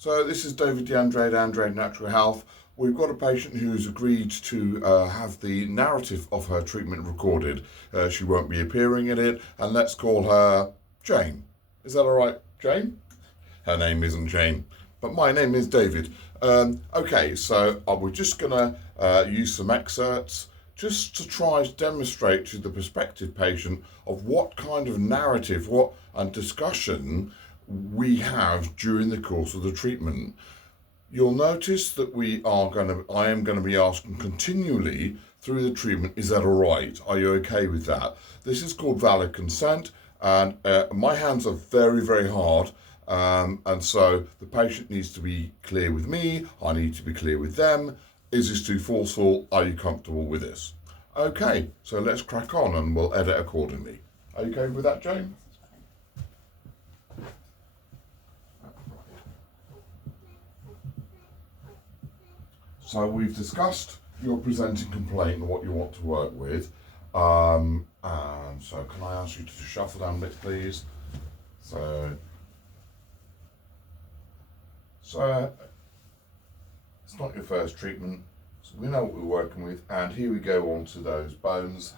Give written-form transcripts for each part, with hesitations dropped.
So this is David DeAndre Natural Health. We've got a patient who's agreed to have the narrative of her treatment recorded. She won't be appearing in it, and let's call her Jane. Is that all right, Jane? Her name isn't Jane, but my name is David. Okay, so we're just going to use some excerpts just to try to demonstrate to the prospective patient of what kind of narrative, and discussion we have during the course of the treatment. You'll notice that I am going to be asking continually through the treatment, is that all right? Are you okay with that? This is called valid consent, and my hands are very, very hard. And so the patient needs to be clear with me, I need to be clear with them. Is this too forceful? Are you comfortable with this? Okay, so let's crack on and we'll edit accordingly. Are you okay with that, Jane? So we've discussed your presenting complaint and what you want to work with. And so can I ask you to shuffle down a bit, please? So it's not your first treatment, so we know what we're working with. And here we go on to those bones.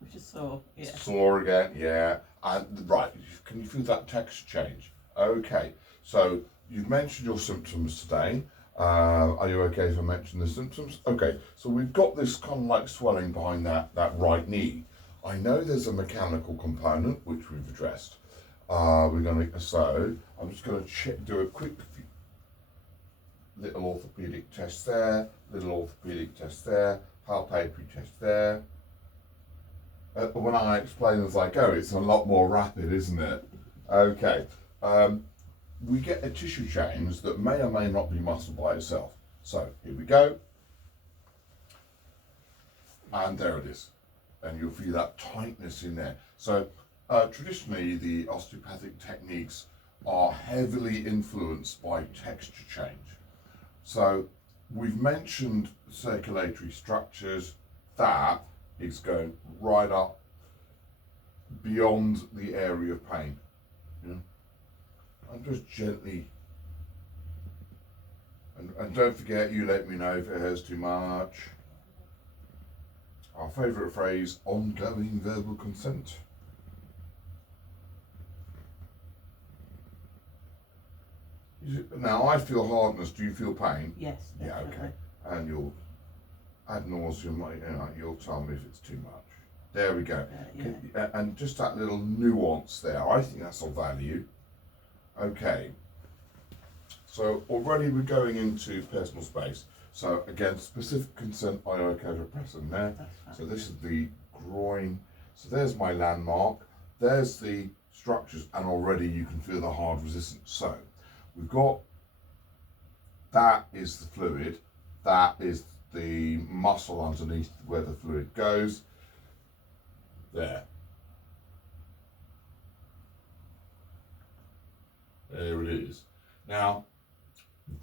Which is sore, yeah. Sore again, yeah. And right, can you feel that texture change? Okay, so you've mentioned your symptoms today. Are you okay if I mention the symptoms? Okay, so we've got this kind of like swelling behind that right knee. I know there's a mechanical component which we've addressed. I'm just going to do a quick little orthopedic test there, little orthopedic test there, palpatory test there. When I explain as I go, it's a lot more rapid, isn't it? Okay. We get a tissue change that may or may not be muscle by itself. So here we go. And there it is. And you'll feel that tightness in there. So traditionally, the osteopathic techniques are heavily influenced by texture change. So we've mentioned circulatory structures. That is going right up beyond the area of pain. Yeah? And just gently, and don't forget, you let me know if it hurts too much. Our favourite phrase, ongoing verbal consent. Now I feel hardness, do you feel pain? Yes, definitely. Yeah, okay. And you'll, ad nauseum, you'll tell me if it's too much. There we go. Yeah. And just that little nuance there, I think that's of value. Okay, so already we're going into personal space. So again, specific consent, I okay to press in there. So this is the groin. So there's my landmark. There's the structures, and already you can feel the hard resistance. So we've got, that is the fluid. That is the muscle underneath where the fluid goes. There. There it is. Now,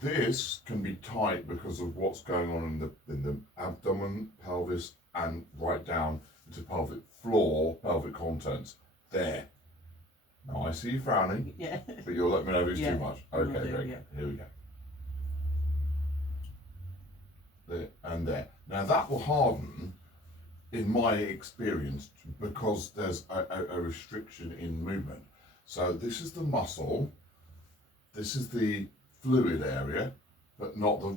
this can be tight because of what's going on in the abdomen, pelvis, and right down into pelvic floor, pelvic contents. There. Now I see you frowning, Yeah. but you'll let me know if it's too much. Okay, Will do, great. yeah. Here we go. There and there. Now that will harden, in my experience, because there's a restriction in movement. So this is the muscle. This is the fluid area, but not the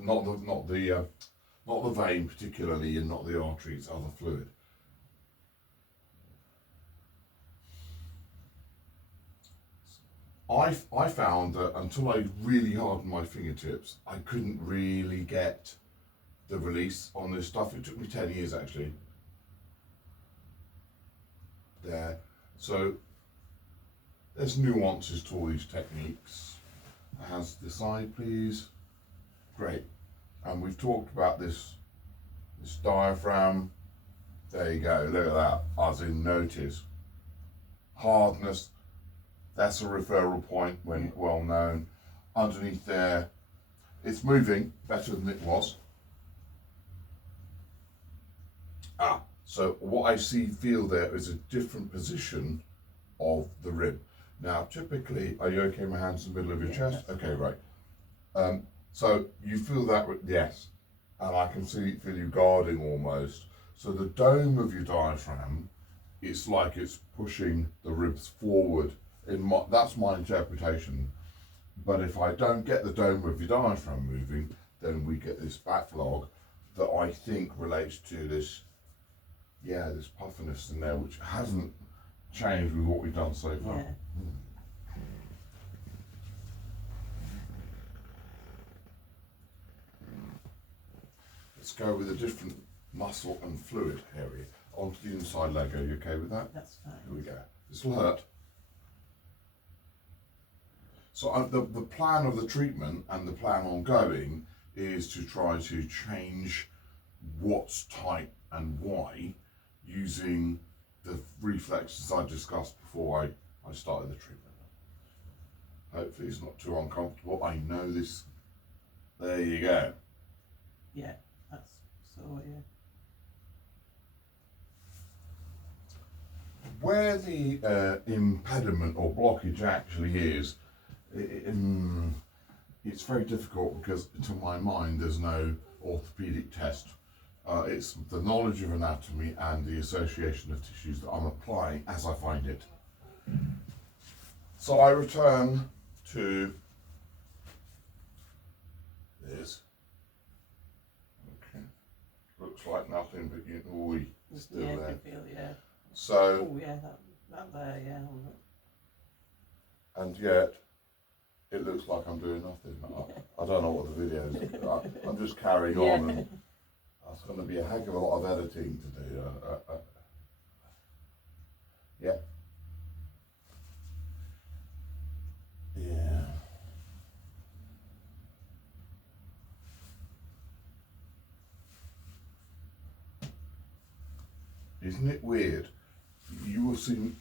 vein particularly, and not the arteries, other fluid. I found that until I really hardened my fingertips, I couldn't really get the release on this stuff. It took me 10 years actually. There. So there's nuances to all these techniques. Has the side, please. Great. And we've talked about this diaphragm. There you go. Look at that. As in, notice hardness. That's a referral point when well known. Underneath there, it's moving better than it was. So what I feel there is a different position of the rib. Now, typically, are you okay? My hands in the middle of your chest? Okay, right. So you feel that, yes, and I can feel you guarding almost. So the dome of your diaphragm, it's like it's pushing the ribs forward. That's my interpretation. But if I don't get the dome of your diaphragm moving, then we get this backlog that I think relates to this, this puffiness in there, which hasn't changed with what we've done so far. Yeah. Let's go with a different muscle and fluid area. Onto the inside leg. Are you okay with that? That's fine. Here we go. This will hurt. So the plan of the treatment and the plan ongoing is to try to change what's tight and why using the reflexes I discussed before I started the treatment. Hopefully it's not too uncomfortable. I know this. There you go. Yeah, that's so, yeah. Where the impediment or blockage actually is, it's very difficult because to my mind there's no orthopedic test. It's the knowledge of anatomy and the association of tissues that I'm applying as I find it. So I return to this. Okay. Looks like nothing, but it's still yeah, there. I can feel, yeah. So, Oh, yeah, that there, yeah. and yet, it looks like I'm doing nothing. I don't know what the video is. I'm just carrying on, and that's going to be a heck of a lot of editing to do. Yeah. Yeah. Isn't it weird? You will see.